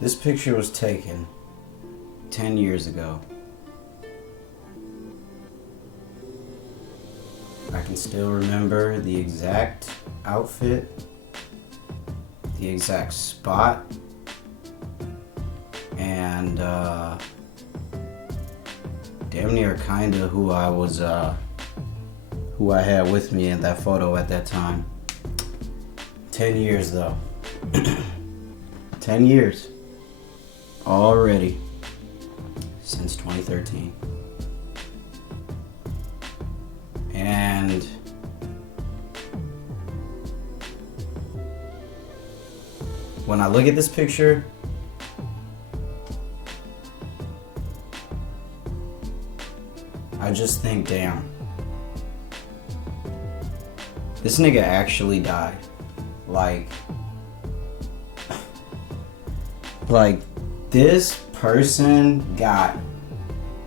This picture was taken 10 years ago. I can still remember the exact outfit, the exact spot, and damn near kinda who I had with me in that photo at that time. 10 years though. 10 years already since 2013. And when I look at this picture, I just think, damn, this nigga actually died. Like this person got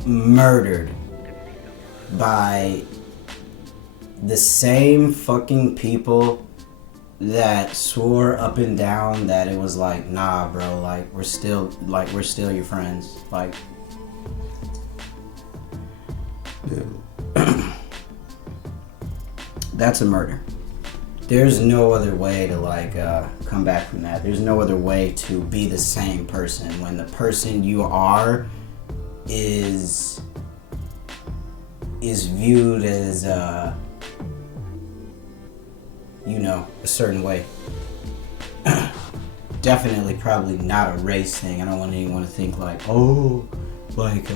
murdered by the same fucking people that swore up and down that it was like, nah, bro, like we're still your friends. Like, that's a murder. There's no other way to come back from that. There's no other way to be the same person when the person you are is viewed as a certain way. Definitely probably not a race thing. I don't want anyone to think like, oh, like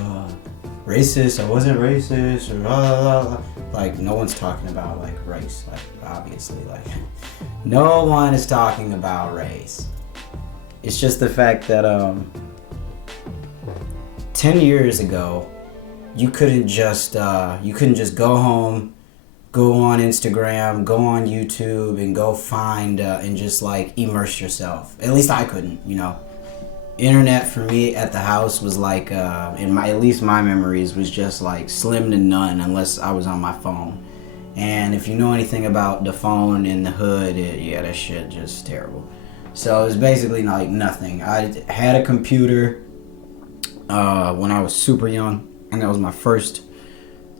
racist, I wasn't racist, or blah, blah, blah. Like, no one's talking about like race, like obviously, like no one is talking about race. It's just the fact that 10 years ago you couldn't just go home, go on Instagram, go on YouTube, and go find and just like immerse yourself. At least I couldn't, Internet for me at the house was like, at least my memories was just like slim to none unless I was on my phone. And if you know anything about the phone in the hood, that shit just terrible. So it was basically like nothing. I had a computer when I was super young, and that was my first,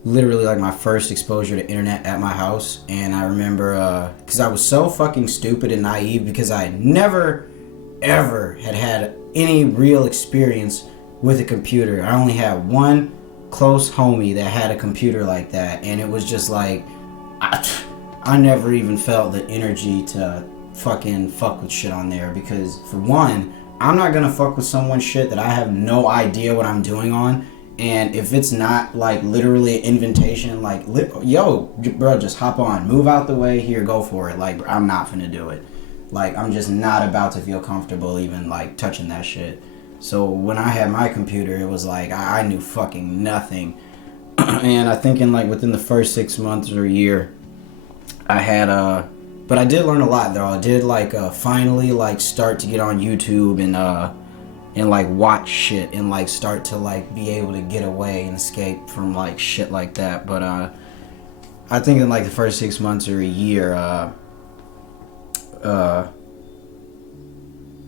literally like my first exposure to internet at my house. And I remember, because I was so fucking stupid and naive, because I never ever had any real experience with a computer. I only had one close homie that had a computer like that, and it was just like I never even felt the energy to fucking fuck with shit on there, because for one, I'm not gonna fuck with someone's shit that I have no idea what I'm doing on. And if it's not like literally an invitation, like, yo, bro, just hop on, move out the way, here, go for it. Like, I'm not finna do it. Like, I'm just not about to feel comfortable even like touching that shit. So when I had my computer, it was like I knew fucking nothing. And I think in like within the first 6 months or a year, I had but I did learn a lot though. I did like finally like start to get on YouTube and like watch shit and like start to like be able to get away and escape from like shit like that. But I think in like the first 6 months or a year,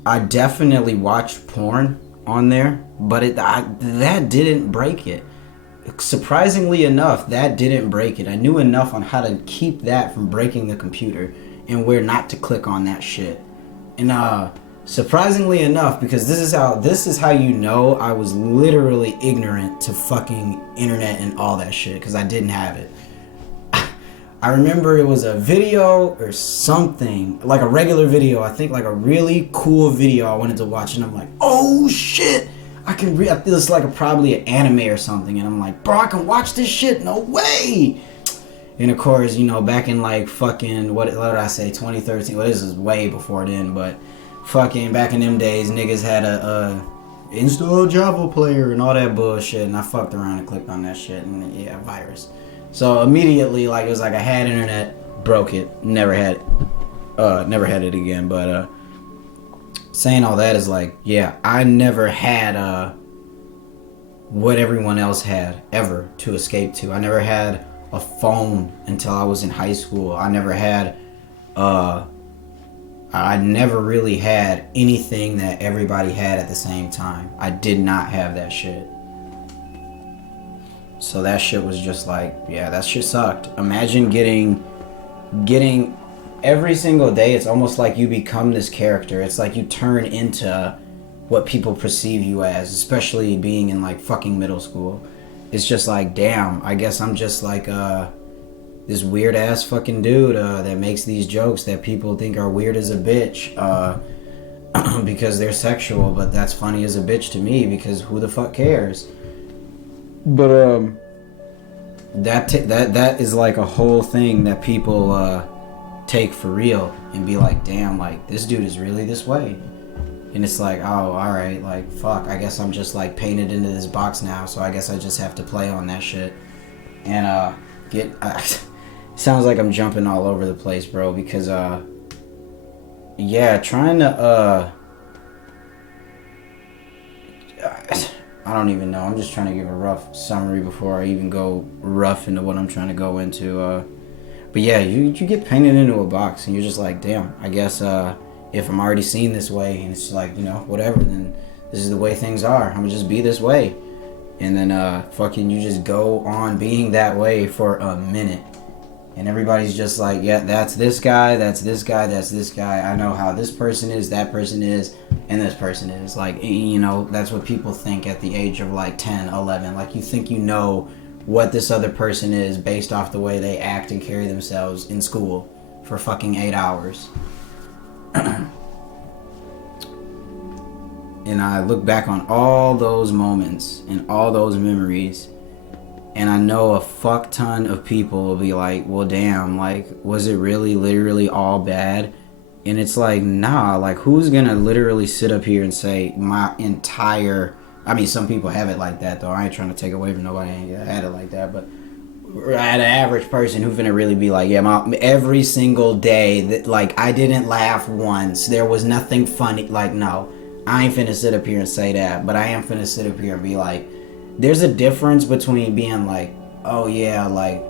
I definitely watched porn on there, but that didn't break it. Surprisingly enough, that didn't break it. I knew enough on how to keep that from breaking the computer and where not to click on that shit. And surprisingly enough, because this is how you know I was literally ignorant to fucking internet and all that shit, because I didn't have it. I remember it was a video or something, like a regular video. I think like a really cool video I wanted to watch, and I'm like, oh shit, I feel it's like probably an anime or something, and I'm like, bro, I can watch this shit, no way. And of course, back in like fucking, what did I say, 2013, well, this is way before then, but fucking back in them days, niggas had a install Java player and all that bullshit, and I fucked around and clicked on that shit, and yeah, virus. So immediately, like, it was like I had internet, broke it, never had it again. But saying all that is like, yeah, I never had what everyone else had ever to escape to. I never had a phone until I was in high school. I never had I never really had anything that everybody had at the same time. I did not have that shit. So that shit was just like, yeah, that shit sucked. Imagine getting every single day, it's almost like you become this character. It's like you turn into what people perceive you as, especially being in like fucking middle school. It's just like, damn, I guess I'm just like this weird ass fucking dude that makes these jokes that people think are weird as a bitch because they're sexual, but that's funny as a bitch to me because who the fuck cares? But that is like a whole thing that people take for real and be like, damn, like this dude is really this way. And it's like, oh, alright, like fuck, I guess I'm just like painted into this box now, so I guess I just have to play on that shit. And sounds like I'm jumping all over the place, bro, because yeah, trying to I don't even know. I'm just trying to give a rough summary before I even go rough into what I'm trying to go into. But yeah, you get painted into a box and you're just like, damn, I guess if I'm already seen this way and it's like, you know, whatever, then this is the way things are. I'm gonna just be this way. And then fucking you just go on being that way for a minute. And everybody's just like, yeah, that's this guy, that's this guy, that's this guy. I know how this person is, that person is, and this person is. Like, you know, that's what people think at the age of like 10, 11. Like, you think you know what this other person is based off the way they act and carry themselves in school for fucking 8 hours. And I look back on all those moments and all those memories, and I know a fuck ton of people will be like, well, damn, like, was it really literally all bad? And it's like, nah, like, who's gonna literally sit up here and say my entire... I mean, some people have it like that, though. I ain't trying to take away from nobody. I ain't had it like that, but at an average person who's gonna really be like, yeah, every single day, that, like, I didn't laugh once. There was nothing funny. Like, no. I ain't finna sit up here and say that, but I am finna sit up here and be like, there's a difference between being like, oh yeah, like,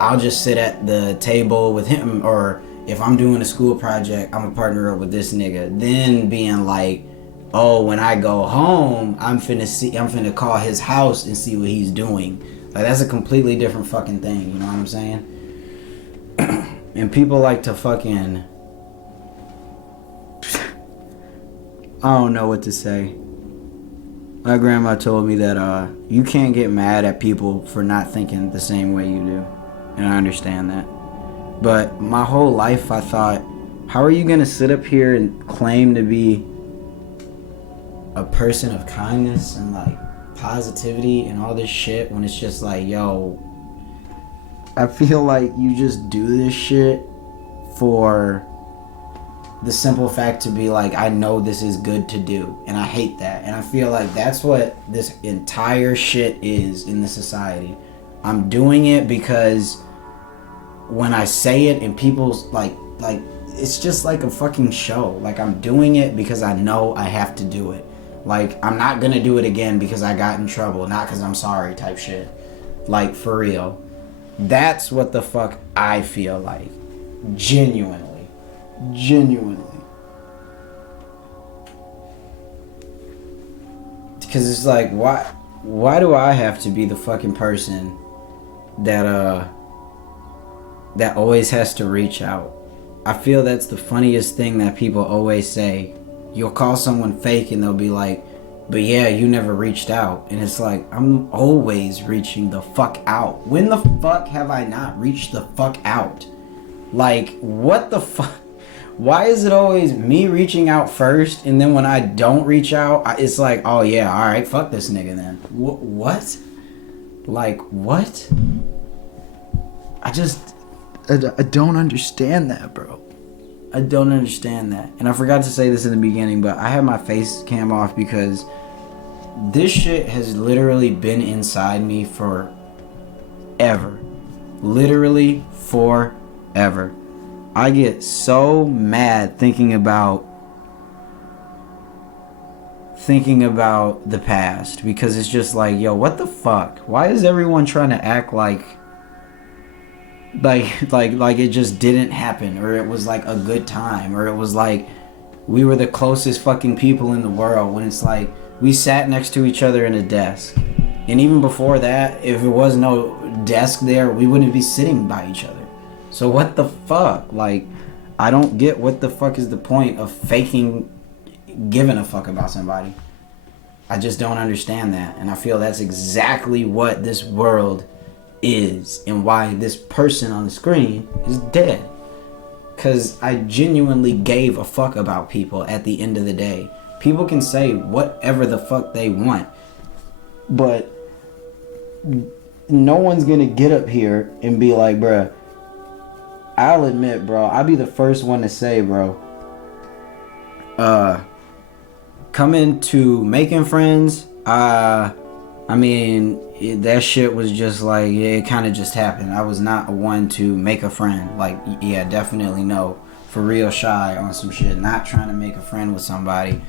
I'll just sit at the table with him, or if I'm doing a school project, I'm gonna partner up with this nigga. Then being like, oh, when I go home, I'm finna call his house and see what he's doing. Like, that's a completely different fucking thing, you know what I'm saying? And people like to fucking... I don't know what to say. My grandma told me that you can't get mad at people for not thinking the same way you do. And I understand that. But my whole life I thought, how are you gonna sit up here and claim to be a person of kindness and like positivity and all this shit when it's just like, yo, I feel like you just do this shit for the simple fact to be like, I know this is good to do, and I hate that. And I feel like that's what this entire shit is in the society. I'm doing it because when I say it and people's like it's just like a fucking show. Like, I'm doing it because I know I have to do it. Like, I'm not gonna do it again because I got in trouble, not because I'm sorry type shit. Like, for real. That's what the fuck I feel like. Genuinely. Because it's like, why do I have to be the fucking person that that always has to reach out? I feel that's the funniest thing that people always say. You'll call someone fake and they'll be like, but yeah, you never reached out. And it's like, I'm always reaching the fuck out. When the fuck have I not reached the fuck out? Like, what the fuck? Why is it always me reaching out first, and then when I don't reach out, it's like, oh yeah, alright, fuck this nigga then. What? Like, what? I don't understand that, bro. I don't understand that. And I forgot to say this in the beginning, but I have my face cam off because this shit has literally been inside me forever. Literally forever. I get so mad thinking about the past, because it's just like, yo, what the fuck? Why is everyone trying to act like Like it just didn't happen, or it was like a good time, or it was like we were the closest fucking people in the world, when it's like we sat next to each other in a desk. And even before that, if it was no desk there, we wouldn't be sitting by each other. So what the fuck? Like, I don't get what the fuck is the point of faking giving a fuck about somebody. I just don't understand that. And I feel that's exactly what this world is, and why this person on the screen is dead. Because I genuinely gave a fuck about people at the end of the day. People can say whatever the fuck they want, but no one's gonna get up here and be like, bruh, I'll admit, bro, I'll be the first one to say, bro, coming to making friends, I mean, that shit was just like, yeah, it kind of just happened. I was not one to make a friend. Like, yeah, definitely no. For real shy on some shit. Not trying to make a friend with somebody.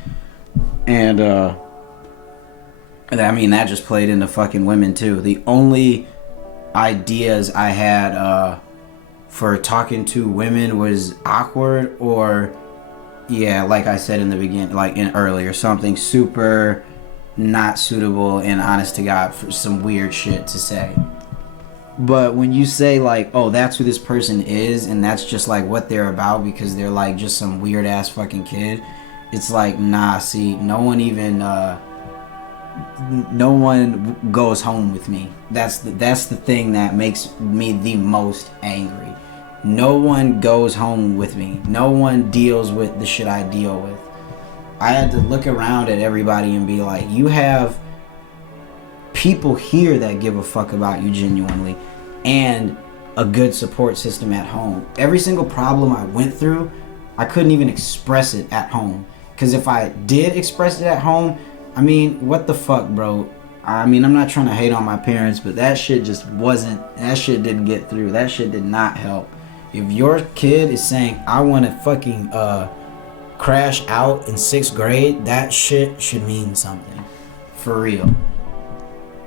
And, I mean, that just played into fucking women, too. The only ideas I had, for talking to women was awkward, or, yeah, like I said in the beginning, like in earlier, something super not suitable and honest to God for some weird shit to say. But when you say like, oh, that's who this person is, and that's just like what they're about because they're like just some weird ass fucking kid, it's like, nah, see, no one goes home with me. That's the thing that makes me the most angry. No one goes home with me. No one deals with the shit I deal with. I had to look around at everybody and be like, you have people here that give a fuck about you genuinely, and a good support system at home. Every single problem I went through, I couldn't even express it at home. Because if I did express it at home, I mean, what the fuck, bro? I mean, I'm not trying to hate on my parents, but that shit just wasn't, that shit didn't get through. That shit did not help. If your kid is saying, I want to fucking crash out in 6th grade, that shit should mean something. For real.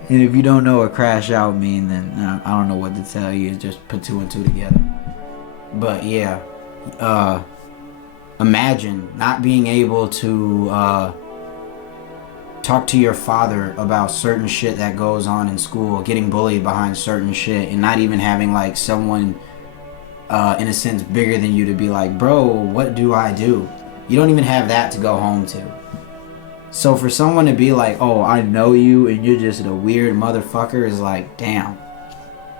And if you don't know what crash out mean, then I don't know what to tell you. Just put 2 and 2 together. But yeah, imagine not being able to talk to your father about certain shit that goes on in school, getting bullied behind certain shit, and not even having like someone in a sense bigger than you to be like, bro, what do I do? You don't even have that to go home to. So for someone to be like, oh, I know you and you're just a weird motherfucker, is like, damn.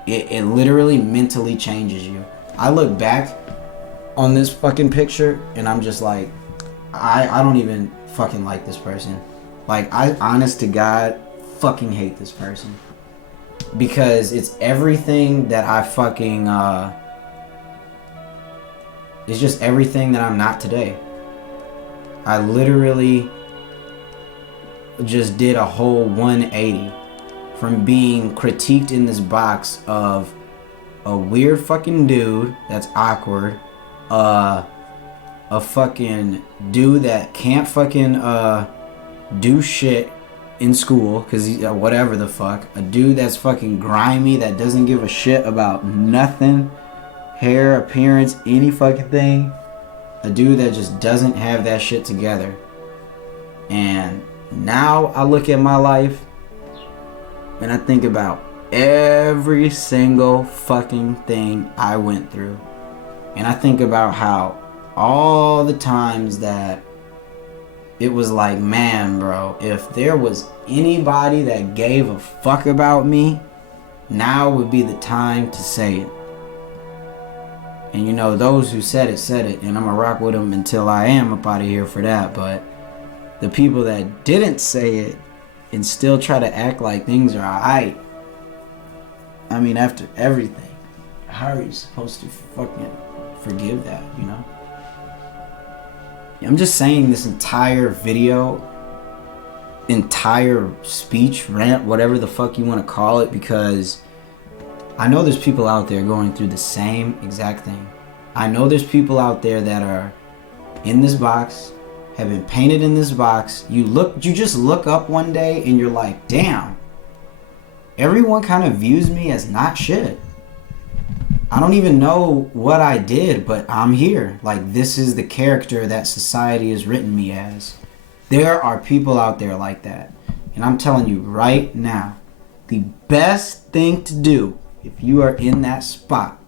It literally mentally changes you. I look back on this fucking picture and I'm just like, I don't even fucking like this person. Like, I honest to God fucking hate this person. Because it's everything that I fucking it's just everything that I'm not today. I literally just did a whole 180 from being critiqued in this box of a weird fucking dude that's awkward, a fucking dude that can't fucking do shit in school because he's whatever the fuck, a dude that's fucking grimy that doesn't give a shit about nothing, hair, appearance, any fucking thing, a dude that just doesn't have that shit together. And now I look at my life and I think about every single fucking thing I went through, and I think about how all the times that it was like, man, bro, if there was anybody that gave a fuck about me, now would be the time to say it. And you know, those who said it, and I'm gonna rock with them until I am up out of here for that. But the people that didn't say it and still try to act like things are alright, I mean, after everything, how are you supposed to fucking forgive that, you know? I'm just saying this entire video, entire speech, rant, whatever the fuck you want to call it, because I know there's people out there going through the same exact thing. I know there's people out there that are in this box, have been painted in this box. You just look up one day and you're like, damn, everyone kind of views me as not shit. I don't even know what I did, but I'm here. Like, this is the character that society has written me as. There are people out there like that. And I'm telling you right now, the best thing to do if you are in that spot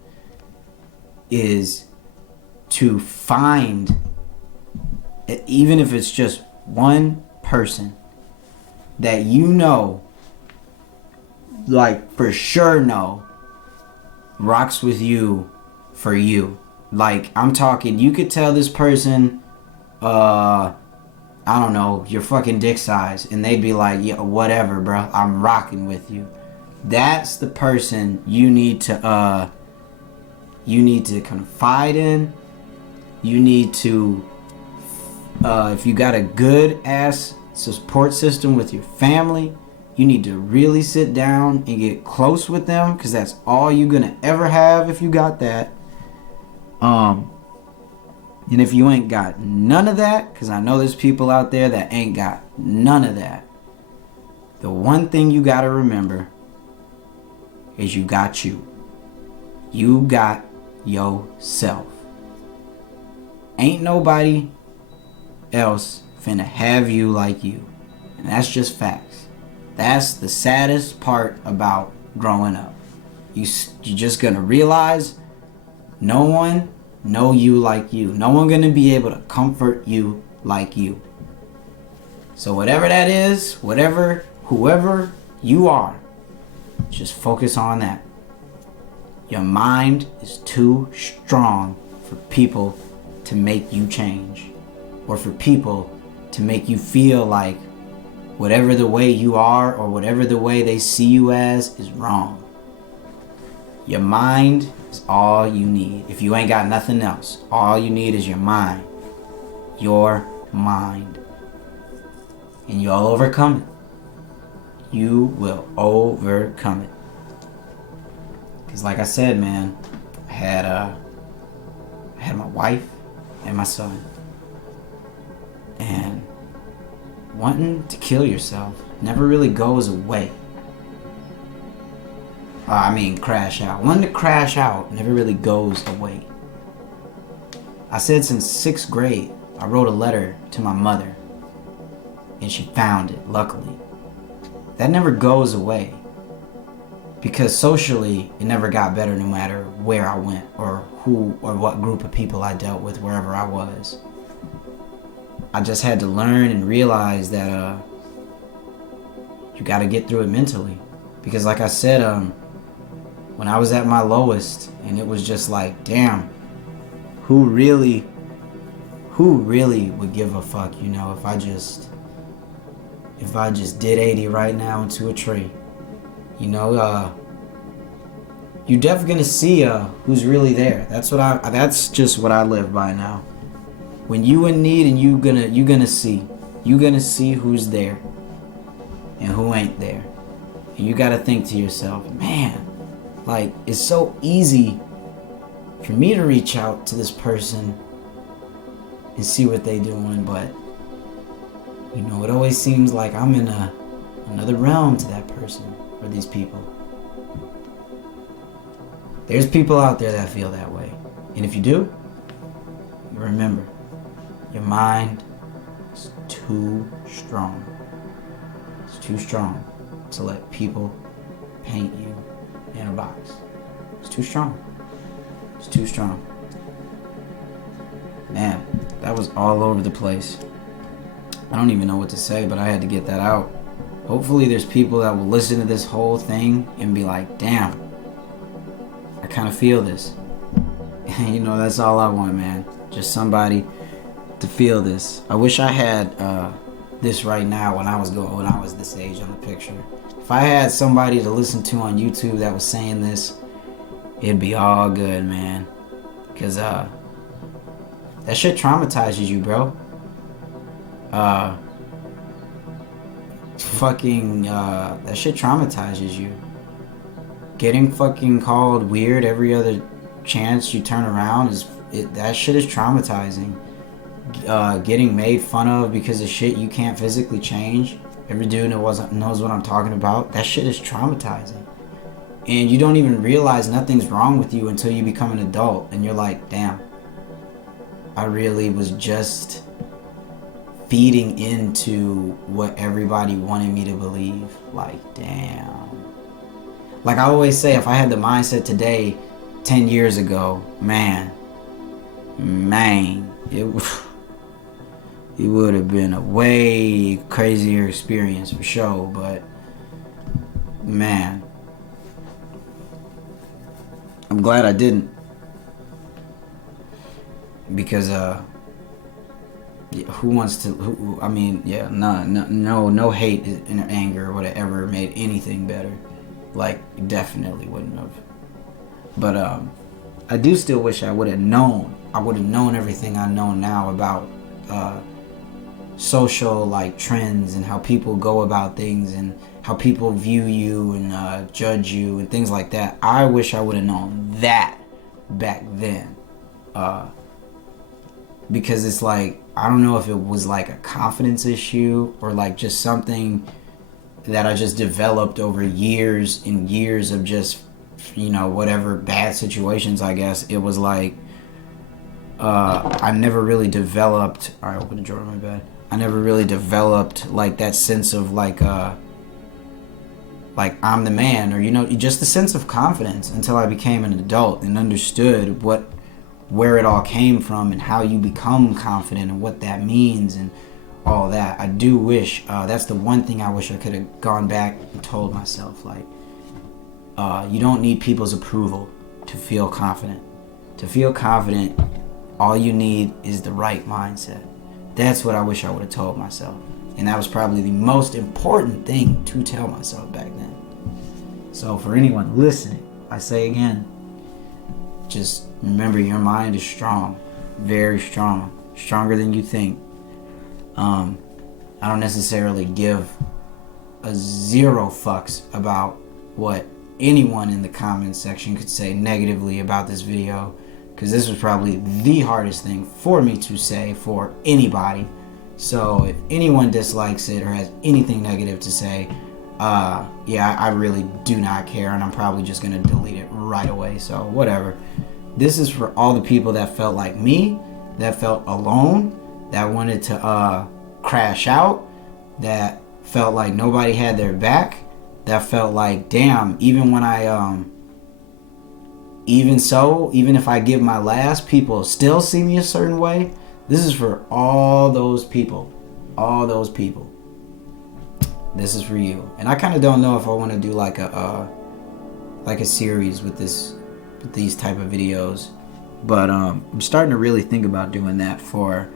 is to find, even if it's just one person that you know, like for sure know, rocks with you for you. Like, I'm talking, you could tell this person, I don't know, your fucking dick size, and they'd be like, yeah, whatever, bro, I'm rocking with you. That's the person you need to confide in. You need to, if you got a good ass support system with your family, you need to really sit down and get close with them, because that's all you're gonna ever have if you got that. And if you ain't got none of that, because I know there's people out there that ain't got none of that, the one thing you gotta remember is you got you. You got yourself. Ain't nobody else finna have you like you. And that's just facts. That's the saddest part about growing up. You're just gonna realize no one know you like you. No one gonna be able to comfort you like you. So whatever that is, whoever you are, just focus on that. Your mind is too strong for people to make you change, or for people to make you feel like whatever the way you are or whatever the way they see you as is wrong. Your mind is all you need. If you ain't got nothing else, all you need is your mind. Your mind. And you'll overcome it. You will overcome it. Because like I said, man, I had my wife and my son. And wanting to kill yourself never really goes away. Crash out. Wanting to crash out never really goes away. I said since 6th grade, I wrote a letter to my mother. And she found it, luckily. That never goes away. Because socially, it never got better no matter where I went or who or what group of people I dealt with wherever I was. I just had to learn and realize that you gotta get through it mentally. Because like I said, when I was at my lowest, and it was just like, damn, who really would give a fuck, you know, if I just did 80 right now into a tree. You know, you're definitely gonna see who's really there. That's just what I live by now. When you in need, and you gonna see who's there and who ain't there. And you gotta think to yourself, man, like, it's so easy for me to reach out to this person and see what they doing, but you know, it always seems like I'm in another realm to that person or these people. There's people out there that feel that way. And if you do, remember, your mind is too strong. It's too strong to let people paint you in a box. It's too strong. It's too strong. Man, that was all over the place. I don't even know what to say, but I had to get that out. Hopefully there's people that will listen to this whole thing and be like, damn, I kind of feel this. You know, that's all I want, man. Just somebody to feel this. I wish I had this right now when I was this age on the picture. If I had somebody to listen to on YouTube that was saying this, it'd be all good, man. Because that shit traumatizes you, bro. That shit traumatizes you. Getting fucking called weird every other chance you turn around that shit is traumatizing. Getting made fun of because of shit you can't physically change. Every dude knows what I'm talking about. That shit is traumatizing. and you don't even realize nothing's wrong with you until you become an adult, and you're like, damn, I really was just feeding into what everybody wanted me to believe. Like, damn. Like I always say, if I had the mindset today 10 years ago, man, it would have been a way crazier experience for sure. But man, I'm glad I didn't, because who wants to? I mean, yeah, no hate and anger would have ever made anything better. Like, definitely wouldn't have. But I do still wish I would have known. I would have known everything I know now about social like trends and how people go about things and how people view you and judge you and things like that. I wish I would have known that back then, because it's like, I don't know if it was like a confidence issue or like just something that I just developed over years and years of just, whatever bad situations. I guess it was like I never really developed. All right, open the drawer in my bed. I never really developed like that sense of like I'm the man, or just the sense of confidence until I became an adult and understood where it all came from and how you become confident and what that means and all that. I do wish that's the one thing I wish I could have gone back and told myself, like, you don't need people's approval to feel confident. To feel confident, all you need is the right mindset. That's what I wish I would have told myself. And that was probably the most important thing to tell myself back then. So for anyone listening, I say again, just remember, your mind is strong. Very strong. Stronger than you think. I don't necessarily give a zero fucks about what anyone in the comments section could say negatively about this video, because this was probably the hardest thing for me to say for anybody. So if anyone dislikes it or has anything negative to say, I really do not care, and I'm probably just gonna delete it right away. So whatever. This is for all the people that felt like me, that felt alone, that wanted to crash out, that felt like nobody had their back, that felt like, damn, even when even if I give my last, people still see me a certain way. This is for all those people. All those people. This is for you. And I kind of don't know if I want to do like a series with these type of videos, but I'm starting to really think about doing that for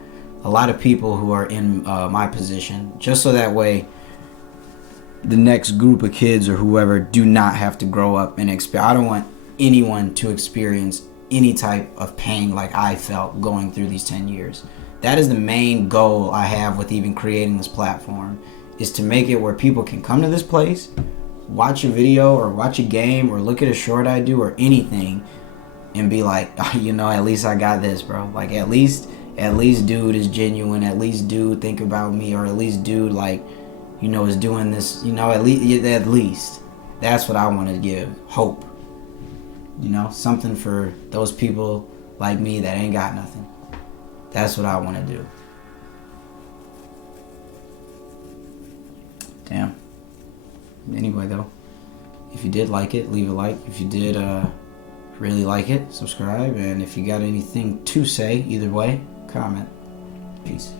a lot of people who are in my position, just so that way the next group of kids or whoever do not have to grow up and I don't want anyone to experience any type of pain like I felt going through these 10 years. That is the main goal I have with even creating this platform, is to make it where people can come to this place, watch a video or watch a game or look at a short I do or anything, and be like, at least I got this, bro. Like, at least dude is genuine. At least dude think about me, or at least dude is doing this. At least that's what I want to give, hope. Something for those people like me that ain't got nothing. That's what I want to do. Damn. Anyway, though, if you did like it, leave a like. If you did really like it, subscribe. And if you got anything to say, either way, comment. Peace.